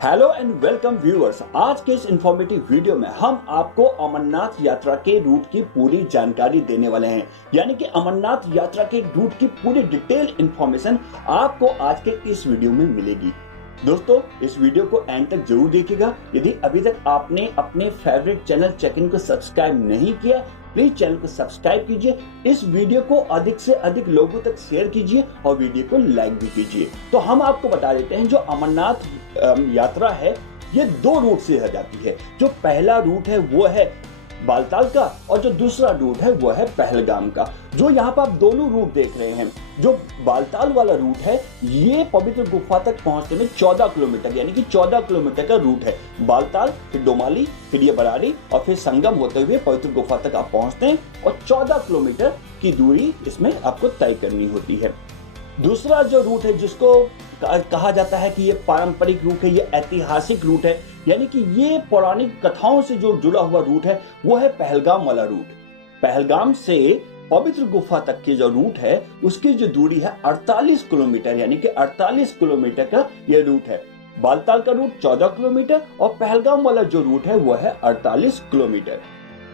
Hello and welcome viewers. आज के इस इंफॉर्मेटिव वीडियो में हम आपको अमरनाथ यात्रा के रूट की पूरी जानकारी देने वाले हैं, यानी कि अमरनाथ यात्रा के रूट की पूरी डिटेल इंफॉर्मेशन आपको आज के इस वीडियो में मिलेगी। दोस्तों, इस वीडियो को एंड तक जरूर देखिएगा। यदि अभी तक आपने अपने फेवरेट चैनल चेक इन को सब्सक्राइब नहीं किया, प्लीज चैनल को सब्सक्राइब कीजिए। इस वीडियो को अधिक से अधिक लोगों तक शेयर कीजिए और वीडियो को लाइक भी कीजिए। तो हम आपको बता देते हैं, जो अमरनाथ यात्रा है ये दो रूट से हो जाती है। जो पहला रूट है वो है बालताल का और जो दूसरा रूट है वो है पहलगाम का। जो यहाँ पर आप दोनों रूट देख रहे हैं, जो बालताल वाला रूट है ये पवित्र गुफा तक पहुंचने में 14 किलोमीटर यानी कि 14 किलोमीटर का रूट है। बालताल, फिर डोमाली, फिर ये बरारी और फिर संगम होते हुए पवित्र गुफा तक आप पहुंचते हैं और 14 किलोमीटर की दूरी इसमें आपको तय करनी होती है। दूसरा जो रूट है जिसको कहा जाता है कि ये पारंपरिक रूट है, ये ऐतिहासिक रूट है, यानी कि ये पौराणिक कथाओं से जो जुड़ा हुआ रूट है वो है पहलगाम वाला रूट। पहलगाम से पवित्र गुफा तक की जो रूट है उसकी जो दूरी है 48 किलोमीटर, यानी कि 48 किलोमीटर का ये रूट है। बालताल का रूट 14 किलोमीटर और पहलगाम वाला जो रूट है वो है 48 किलोमीटर।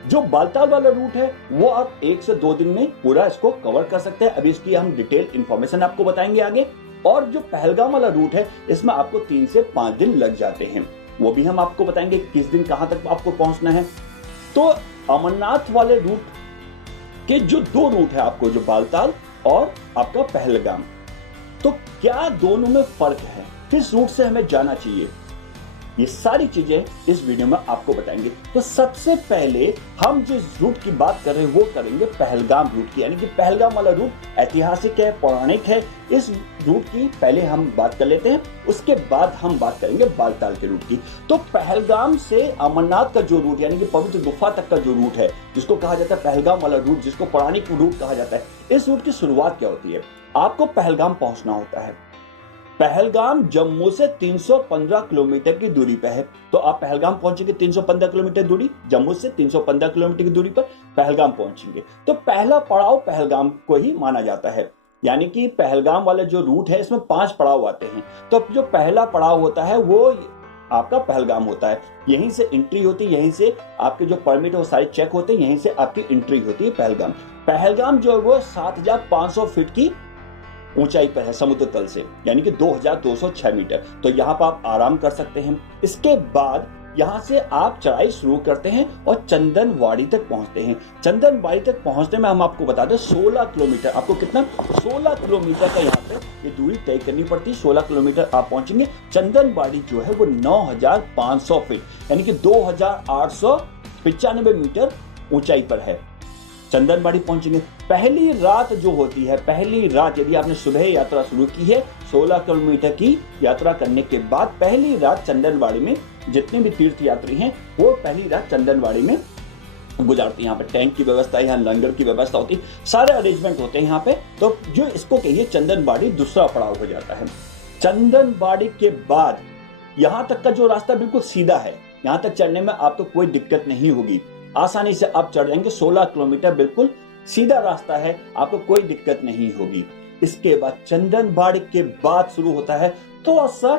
जो बालताल वाला रूट है वो आप 1 से 2 दिन में पूरा इसको कवर कर सकते हैं। अभी इसकी हम डिटेल इंफॉर्मेशन आपको बताएंगे आगे। और जो पहलगाम वाला रूट है इसमें आपको 3 से 5 दिन लग जाते हैं, वो भी हम आपको बताएंगे किस दिन कहां तक आपको पहुंचना है। तो अमरनाथ वाले रूट के जो दो रूट है आपको, जो बालताल और आपका पहलगाम, तो क्या दोनों में फर्क है, किस रूट से हमें जाना चाहिए, ये सारी चीजें इस वीडियो में आपको बताएंगे। तो सबसे पहले हम जिस रूट की बात कर रहे हैं वो करेंगे पहलगाम रूट की, यानी कि पहलगाम वाला रूट ऐतिहासिक है, पौराणिक है। इस रूट की पहले हम बात कर लेते हैं, उसके बाद हम बात करेंगे बालताल के रूट की। तो पहलगाम से अमरनाथ का जो रूट यानी कि पवित्र गुफा तक का जो रूट है, जिसको कहा जाता है पहलगाम वाला रूट, जिसको पौराणिक रूट कहा जाता है, इस रूट की शुरुआत क्या होती है? आपको पहलगाम पहुंचना होता है। पहलगाम जम्मू से 315 किलोमीटर की दूरी पे है। तो आप पहलगाम पहुंचेंगे 315 किलोमीटर दूरी, जम्मू से 315 किलोमीटर की दूरी पर पहलगाम पहुंचेंगे। तो पहला पड़ाव पहलगाम को ही माना जाता है, यानी कि पहलगाम वाला जो रूट है इसमें 5 पड़ाव आते हैं। तो जो पहला पड़ाव होता है वो आपका पहलगाम होता है। यहीं से एंट्री होती है, यहीं से आपके जो परमिट है वो सारे चेक होते हैं, यहीं से आपकी एंट्री होती है पहलगाम। पहलगाम जो है वो 7500 फीट की ऊंचाई पर है समुद्र तल से, यानी कि 2206 मीटर। तो यहाँ पर आप आराम कर सकते हैं। इसके बाद यहाँ से आप चढ़ाई शुरू करते हैं और चंदनवाड़ी तक पहुंचते हैं। चंदनवाड़ी तक पहुंचने में हम आपको बता दें 16 किलोमीटर, आपको कितना 16 किलोमीटर का यहाँ पे ये दूरी तय करनी पड़ती है। 16 किलोमीटर आप पहुंचेंगे। चंदनवाड़ी जो है वो 9500 फीट यानी कि 2895 मीटर ऊंचाई पर है। चंदनबाड़ी पहुंचेंगे। पहली रात जो होती है, पहली रात यदि आपने सुबह यात्रा शुरू की है 16 किलोमीटर की यात्रा करने के बाद, पहली रात चंदनबाड़ी में जितने भी तीर्थ यात्री हैं वो पहली रात चंदनबाड़ी में गुजारती हैं। यहाँ पे टेंट की व्यवस्था है, यहाँ लंगर की व्यवस्था होती है, सारे अरेंजमेंट होते हैं यहाँ पे। तो जो इसको कहिए चंदनबाड़ी दूसरा पड़ाव हो जाता है। चंदनबाड़ी के बाद यहाँ तक का जो रास्ता बिल्कुल सीधा है, यहाँ तक चढ़ने में आपको कोई दिक्कत नहीं होगी, आसानी से आप चढ़ जाएंगे। 16 किलोमीटर बिल्कुल सीधा रास्ता है, आपको कोई दिक्कत नहीं होगी। इसके बाद चंदनबाड़ी के बाद शुरू होता है थोड़ा सा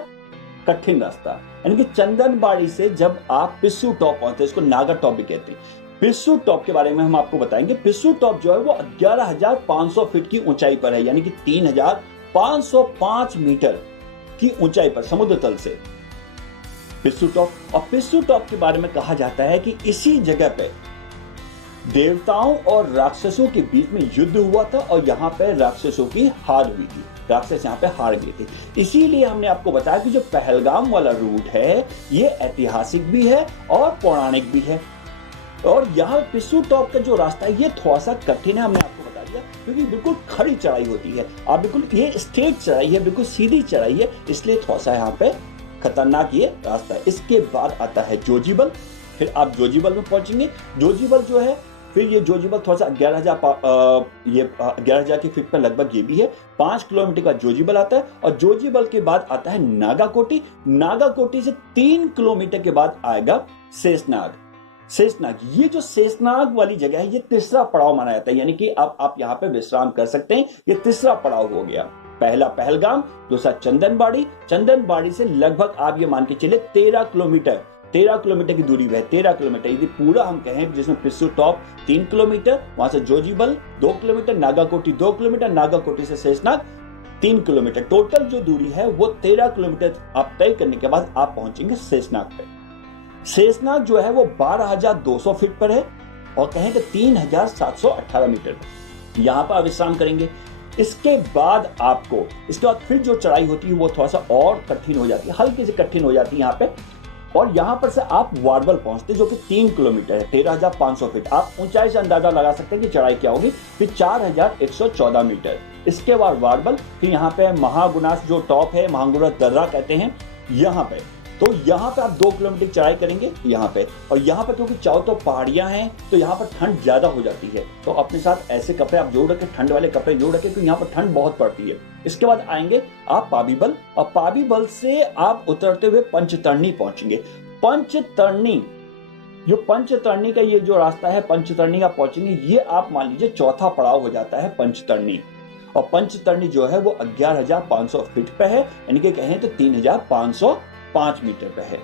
कठिन रास्ता, यानी कि चंदनबाड़ी से जब आप पिस्सू टॉप पहुंचते हैं, इसको नागा टॉप भी कहते हैं। पिस्सू टॉप के बारे में हम आपको बताएंगे। पिस्सू टॉप जो है वो 11500 फीट की ऊंचाई पर है, यानी कि 3505 मीटर की ऊंचाई पर समुद्र तल से पिस्सू टॉप। और पिस्सू टॉप के बारे में कहा जाता है कि इसी जगह पे देवताओं और राक्षसों के बीच में युद्ध हुआ था और यहाँ पे राक्षसों की हार हुई थी, राक्षस यहाँ पे हार गए थे। इसीलिए हमने आपको बताया कि जो पहलगाम वाला रूट है ये ऐतिहासिक भी है और पौराणिक भी है। और यहाँ पिस्सू टॉप का जो रास्ता है ये थोड़ा सा कठिन है, हमने आपको बता दिया, क्योंकि बिल्कुल खड़ी चढ़ाई होती है। आप बिल्कुल, ये स्ट्रेट चढ़ाई है, बिल्कुल सीधी चढ़ाई है, इसलिए थोड़ा सा यहाँ पे खतरनाक ये रास्ता है। इसके बाद आता है जोजीबल, फिर आप जोजीबल में पहुंचेंगे। जोजीबल जो है, फिर ये जोजीबल थोड़ा सा 11,000 की फीट पर लगभग ये भी है। 5 किलोमीटर का जोजीबल आता है और जोजीबल के बाद आता है नागाकोटी। नागाकोटी से 3 किलोमीटर के बाद आएगा शेषनाग। शेषनाग, ये जो शेषनाग वाली जगह है ये तीसरा पड़ाव माना जाता है, यानी कि आप यहाँ पे विश्राम कर सकते हैं। ये तीसरा पड़ाव हो गया। पहला पहलगाम, दूसरा चंदनबाड़ी। चंदनबाड़ी से लगभग आप ये मान के चले 13 किलोमीटर की दूरी है। 13 किलोमीटर यदि पूरा हम कहें, जिसमें पिस्सू टॉप 3 किलोमीटर, वहां से जोजीबल 2 किलोमीटर, नागाकोटी 2 किलोमीटर, नागाकोटी से शेषनाग 3 किलोमीटर, टोटल जो दूरी है वो 13 किलोमीटर आप तय करने के बाद आप पहुंचेंगे शेषनाग पे। शेषनाग जो है वो 12,200 फीट पर है और कहें कि 3,718 मीटर। यहां पर विश्राम करेंगे। इसके बाद फिर जो चढ़ाई होती है वो थोड़ा सा और कठिन हो जाती है, हल्की सी कठिन हो जाती है यहाँ पे। और यहां पर से आप वार्बल पहुंचते जो कि 3 किलोमीटर है, 13,500 फीट। आप ऊंचाई से अंदाजा लगा सकते हैं कि चढ़ाई क्या होगी। फिर 4,114 मीटर, इसके बाद वार्बल। फिर यहाँ पे महागुनास जो टॉप है, महागुनास दर्रा कहते हैं यहाँ पे। तो यहाँ पे आप 2 किलोमीटर चढ़ाई करेंगे यहाँ पे। और यहाँ पे क्योंकि चारों तो पहाड़ियां हैं तो यहाँ पर ठंड ज्यादा हो जाती है, तो अपने साथ ऐसे कपड़े आप जोड़ रखें, ठंड वाले कपड़े जोड़ रखें, क्योंकि यहाँ पर ठंड बहुत पड़ती है। इसके बाद आएंगे आप पाबीबल, और पाबीबल से आप उतरते हुए पंचतरणी पहुंचेंगे। पंचतरणी का ये जो रास्ता है, पंचतरणी का पहुंचेंगे, ये आप मान लीजिए चौथा पड़ाव हो जाता है पंचतरणी। और पंचतरणी जो है वो 11,500 फीट पे है, यानी कि कहें तो 3,505 मीटर पे है।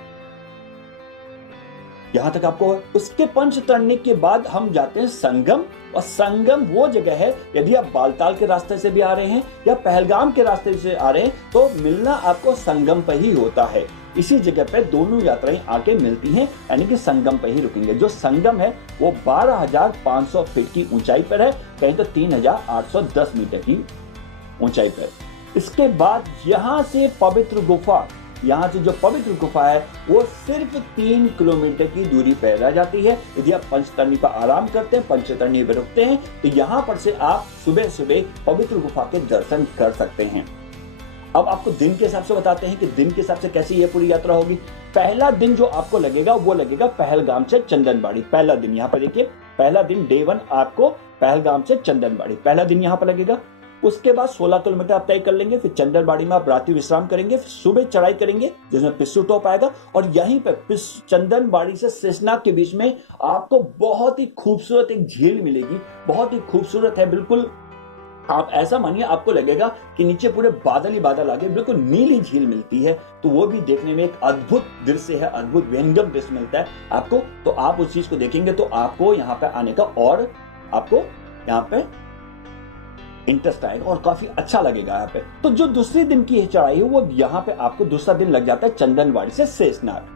यहां तक आपको। उसके पंचतरणी के बाद हम जाते हैं संगम। और संगम वो जगह है, यदि आप बालताल के रास्ते से भी आ रहे हैं या पहलगाम के रास्ते से आ रहे हैं तो मिलना आपको संगम पर ही होता है। इसी जगह पे दोनों यात्राएं आके मिलती हैं, यानी कि संगम पे ही रुकेंगे। जो संगम है वो 12,500 फीट की ऊंचाई पर है, कहीं तो 3,810 मीटर की ऊंचाई पर। इसके बाद यहाँ से जो पवित्र गुफा है वो सिर्फ 3 किलोमीटर की दूरी पर रह जाती है। यदि आप पंचतरणी पर आराम करते हैं, पंचतरणी पर रुकते हैं, तो यहाँ पर से आप सुबह सुबह पवित्र गुफा के दर्शन कर सकते हैं। अब आपको दिन के हिसाब से बताते हैं कि दिन के हिसाब से कैसी ये पूरी यात्रा होगी। पहला दिन जो आपको लगेगा वो लगेगा पहलगाम से चंदनबाड़ी। पहला दिन यहाँ पर देखिए, पहला दिन डे 1 आपको पहलगाम से चंदनबाड़ी पहला दिन यहाँ पर लगेगा। उसके बाद 16 किलोमीटर आप तय कर लेंगे। फिर चंदनबाड़ी में आप रात्रि विश्राम करेंगे, फिर सुबह चढ़ाई करेंगे जिसमें पिस्सू टॉप आएगा। और यहीं पे चंदनबाड़ी से शेषनाग के बीच में आपको बहुत ही खूबसूरत एक झील मिलेगी। बहुत ही खूबसूरत है, बिल्कुल आप ऐसा मानिए आपको लगेगा कि नीचे पूरे बादल ही बादल आ गए, बिल्कुल नीली झील मिलती है। तो वो भी देखने में एक अद्भुत दृश्य है, अद्भुत व्यंगम दृश्य मिलता है आपको। तो आप उस चीज को देखेंगे तो आपको यहाँ पे आने का और आपको यहाँ पे इंटरेस्ट आएगा और काफी अच्छा लगेगा यहाँ पे। तो जो दूसरे दिन की चढ़ाई है वो यहाँ पे आपको दूसरा दिन लग जाता है चंदनबाड़ी से शेषनाग।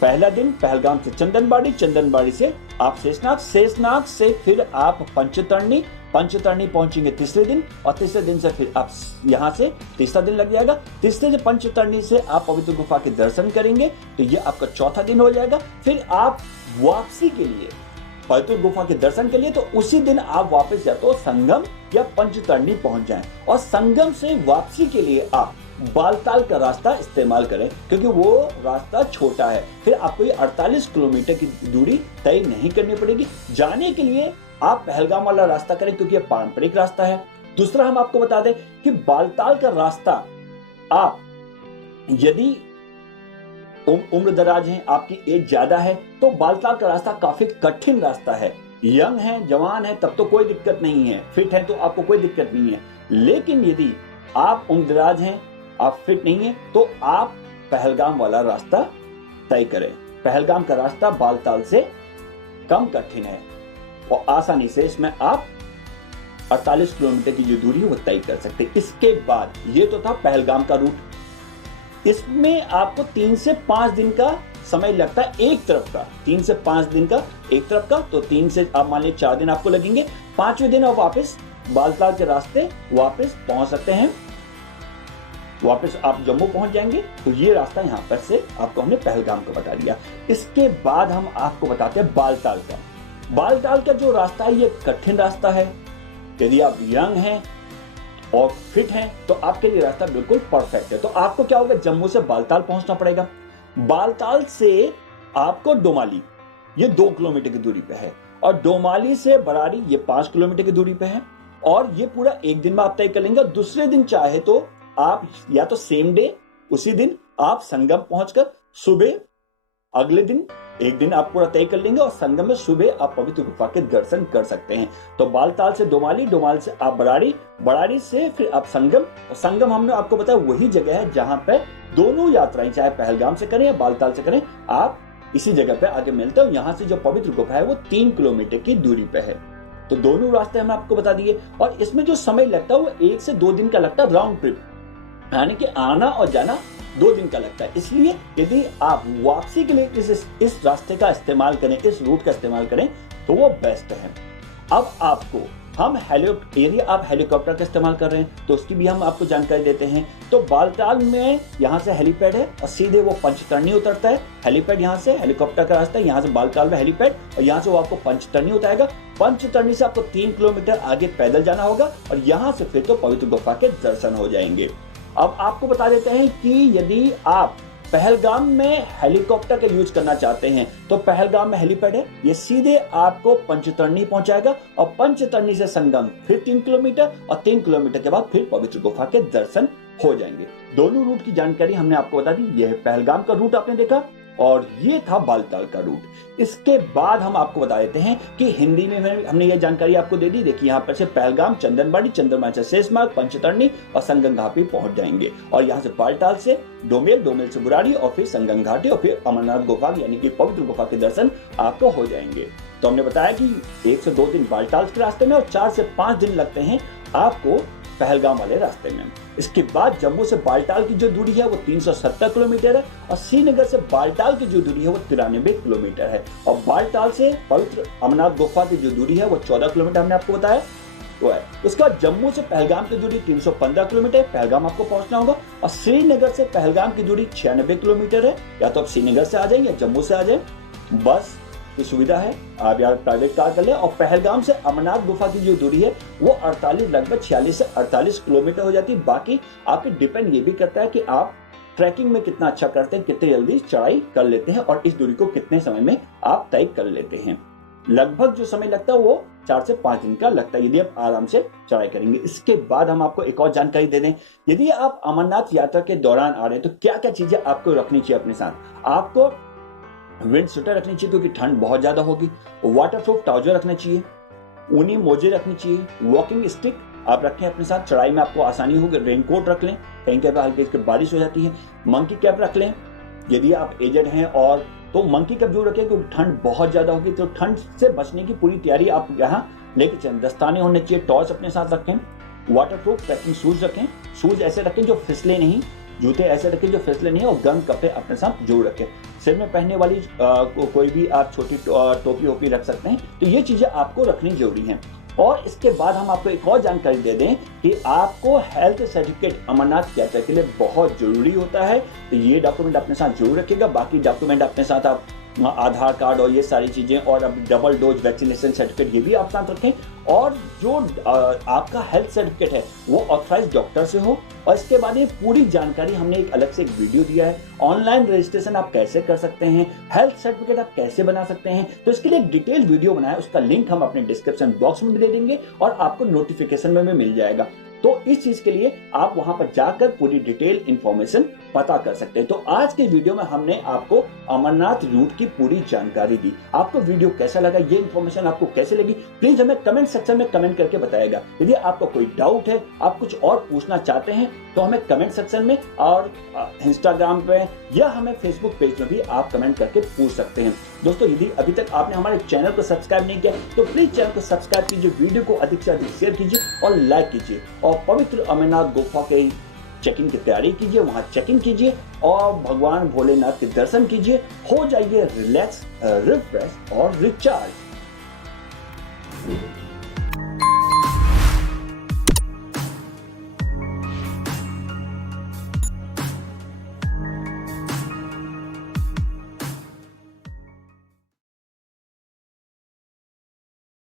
पहला दिन पहलगाम से चंदनबाड़ी, चंदनबाड़ी से आप शेषनाग, शेषनाग से फिर आप पंचतरणी पहुंचेंगे तीसरे दिन। और तीसरे दिन से फिर आप यहाँ से तीसरा दिन लग जाएगा। तीसरे से पंचतरणी से आप पवित्र गुफा के दर्शन करेंगे, तो ये आपका चौथा दिन हो जाएगा। फिर आप वापसी के लिए पवित्र गुफा के दर्शन के लिए तो उसी दिन आप वापस या तो संगम या पंचतरणी पहुंच जाएं। और संगम से वापसी के लिए आप बालताल का रास्ता इस्तेमाल करें, क्योंकि वो रास्ता छोटा है। फिर आपको ये 48 किलोमीटर की दूरी तय नहीं करनी पड़ेगी। जाने के लिए आप पहलगाम वाला रास्ता करें, क्योंकि ये पारंपरिक रास्ता है। दूसरा हम आपको बता दें कि बालताल का रास्ता आप यदि उम्र दराज हैं, आपकी एज ज्यादा है, तो बालताल का रास्ता काफी कठिन रास्ता है। यंग है, जवान है, तब तो कोई दिक्कत नहीं है, फिट है तो आपको कोई दिक्कत नहीं है। लेकिन यदि आप उम्र दराज हैं, आप फिट नहीं है, तो आप पहलगाम वाला रास्ता तय करें। पहलगाम का रास्ता बालताल से कम कठिन है और आसानी से इसमें आप 48 किलोमीटर की जो दूरी है वो तय कर सकते हैं। इसके बाद ये तो था पहलगाम का रूट। इसमें आपको 3 से 5 दिन का समय लगता है एक तरफ का, 3 से 5 दिन का एक तरफ का। तो 3 से आप मान लीजिए 4 दिन आपको लगेंगे। 5वें दिन आप वापस बालताल के रास्ते वापस पहुंच सकते हैं, वापस आप जम्मू पहुंच जाएंगे। तो ये रास्ता यहाँ पर से आपको हमने पहलगाम का बता दिया। इसके बाद हम आपको बताते हैं बालताल का। बालताल का जो रास्ता है ये कठिन रास्ता है। यदि आप यंग हैं और फिट हैं तो आपके लिए रास्ता बिल्कुल परफेक्ट है। तो आपको क्या होगा, जम्मू से बालताल पहुंचना पड़ेगा। बालताल से आपको डोमाली, ये 2 किलोमीटर की दूरी पे है, और डोमाली से बरारी ये 5 किलोमीटर की दूरी पे है। और ये पूरा एक दिन में आप तय कर लेंगे। दूसरे दिन चाहे तो आप या तो सेम डे उसी दिन आप संगम पहुंचकर सुबह अगले दिन एक दिन आप पूरा तय कर लेंगे और संगम में सुबह आप पवित्र गुफा के दर्शन कर सकते हैं। तो बालताल से डोमाली, डोमाल से आप बराड़ी, बराड़ी से फिर आप संगम, और संगम हमने आपको बताया वही जगह है जहां पे दोनों यात्राएं चाहे पहलगाम से करें या बालताल से करें, आप इसी जगह पे आगे मिलते हो। यहाँ से जो पवित्र गुफा है वो 3 किलोमीटर की दूरी पे है। तो दोनों रास्ते हमने आपको बता दिए, और इसमें जो समय लगता है वो 1 से 2 दिन का लगता है राउंड ट्रिप, यानी कि आना और जाना 2 दिन का लगता है। इसलिए यदि आप वापसी के लिए इस रास्ते का इस्तेमाल करें, इस रूट का इस्तेमाल करें तो वो बेस्ट है। अब आपको यदि आप हेलीकॉप्टर का इस्तेमाल कर रहे हैं तो उसकी भी हम आपको जानकारी देते हैं। तो बालताल में यहाँ से हेलीपैड है और सीधे वो पंचतरणी उतरता है। हेलीपैड यहाँ से, हेलीकॉप्टर का रास्ता है, यहाँ से बालताल में हेलीपैड, और यहाँ से वो आपको पंचतरणी उतारेगा। पंचतरणी से आपको 3 किलोमीटर आगे पैदल जाना होगा और यहाँ से फिर तो पवित्र गुफा के दर्शन हो जाएंगे। अब आपको बता देते हैं कि यदि आप पहलगाम में हेलीकॉप्टर का यूज करना चाहते हैं तो पहलगाम में हेलीपैड है, ये सीधे आपको पंचतरणी पहुंचाएगा और पंचतरणी से संगम फिर 3 किलोमीटर और 3 किलोमीटर के बाद फिर पवित्र गुफा के दर्शन हो जाएंगे। दोनों रूट की जानकारी हमने आपको बता दी। यह पहलगाम का रूट आपने देखा और ये था बालताल का रूट। इसके बाद हम आपको बता देते हैं कि हिंदी में हमने ये जानकारी आपको दे दी। देखिए यहाँ पर से पहलगाम, चंदनबाड़ी, चंद्रमाचा से शेषमार्ग, पंचतरणी और संगम घाटी पहुंच जाएंगे। और यहाँ से बालताल से डोमेल, डोमेल से बुराड़ी और फिर संगम घाटी और फिर अमरनाथ गुफा यानी कि पवित्र गुफा के दर्शन आपको हो जाएंगे। तो हमने बताया कि 1 से 2 दिन बालताल के रास्ते में और 4 से 5 दिन लगते हैं आपको पहलगाम वाले रास्ते में। इसके बाद जम्मू से बालताल की जो दूरी है वो 370 किलोमीटर है और श्रीनगर से बालताल की जो दूरी है वो 93 किलोमीटर है। और बालताल से पवित्र अमरनाथ गुफा की जो दूरी है वो 14 किलोमीटर हमने आपको बताया वो है। उसके बाद जम्मू से पहलगाम की दूरी 315 किलोमीटर, पहलगाम आपको पहुंचना होगा। और श्रीनगर से पहलगाम की दूरी 96 किलोमीटर है। या तो आप श्रीनगर से आ जाए या जम्मू से आ जाए, बस की सुविधा है, आप यार प्राइवेट कार कर ले। और पहलगाम से अमरनाथ गुफा की जो दूरी है वो 48 लगभग 46 से 48 किलोमीटर हो जाती है। बाकी आपके डिपेंड ये भी करता है कि आप ट्रैकिंग में कितना अच्छा करते हैं, कितनी जल्दी चढ़ाई कर लेते हैं और इस दूरी को कितने समय में आप तय कर लेते हैं। लगभग जो समय लगता है वो 4 से 5 दिन का लगता है यदि आप आराम से चढ़ाई करेंगे। इसके बाद हम आपको एक और जानकारी दे दें, यदि आप अमरनाथ यात्रा के दौरान आ रहे हैं तो क्या क्या चीजें आपको रखनी चाहिए अपने साथ। आपको विंड शूटर रखनी चाहिए क्योंकि ठंड बहुत ज्यादा होगी, वाटरप्रूफ ट्राउजर रखना चाहिए, ऊनी मोजे रखनी चाहिए, वॉकिंग स्टिक आप रखें अपने साथ, चढ़ाई में आपको आसानी होगी, रेनकोट रख लें, कहीं कहीं हल्की बारिश हो जाती है, मंकी कैप रख लें यदि आप एजेड हैं, और तो मंकी कैप जरूर रखें क्योंकि ठंड बहुत ज्यादा होगी। तो ठंड से बचने की पूरी तैयारी आप यहाँ लेके चलें। दस्ताने होने चाहिए, टॉर्च अपने साथ रखें, वाटरप्रूफ ट्रैकिंग शूज रखें, शूज ऐसे रखें जो फिसले नहीं, जूते ऐसे रखें जो फिसले नहीं, और गर्म कपड़े अपने साथ जरूर रखें। सिर में पहनने वाली कोई भी आप छोटी टोपी वोपी रख सकते हैं। तो ये चीजें आपको रखनी जरूरी हैं। और इसके बाद हम आपको एक और जानकारी दे दें कि आपको हेल्थ सर्टिफिकेट अमरनाथ यात्रा के लिए बहुत जरूरी होता है। तो ये डॉक्यूमेंट अपने साथ जरूर रखिएगा। बाकी डॉक्यूमेंट अपने साथ आप आधार कार्ड और ये सारी चीजें और अब डबल डोज वैक्सीनेशन सर्टिफिकेट ये भी आप साथ रखें। और जो आपका हेल्थ सर्टिफिकेट है वो ऑथराइज्ड डॉक्टर से हो। और इसके बाद ये पूरी जानकारी हमने एक अलग से एक वीडियो दिया है, ऑनलाइन रजिस्ट्रेशन आप कैसे कर सकते हैं, हेल्थ सर्टिफिकेट आप कैसे बना सकते हैं। तो इसके लिए एक डिटेल वीडियो बनाया, उसका लिंक हम अपने डिस्क्रिप्शन बॉक्स में भी दे देंगे और आपको नोटिफिकेशन में भी मिल जाएगा। तो इस चीज के लिए आप वहां पर जाकर पूरी डिटेल इंफॉर्मेशन पता कर सकते हैं। तो आज के वीडियो में हमने आपको अमरनाथ रूट की पूरी जानकारी दी। आपको वीडियो कैसा लगा, ये इंफॉर्मेशन आपको कैसे लगी, प्लीज हमें कमेंट सेक्शन में कमेंट करके बताइएगा। यदि आपको कोई डाउट है, आप कुछ और पूछना चाहते हैं तो हमें कमेंट सेक्शन में और इंस्टाग्राम पे या हमें फेसबुक पेज में भी आप कमेंट करके पूछ सकते हैं। दोस्तों यदि अभी तक आपने हमारे चैनल को सब्सक्राइब नहीं किया तो प्लीज चैनल को सब्सक्राइब कीजिए, वीडियो को अधिक से अधिक शेयर कीजिए और लाइक कीजिए। और पवित्र अमरनाथ गुफा के चेकिंग की तैयारी कीजिए, वहां चेकिंग कीजिए और भगवान भोलेनाथ के दर्शन कीजिए। हो जाइए रिलैक्स, रिफ्रेश और रिचार्ज।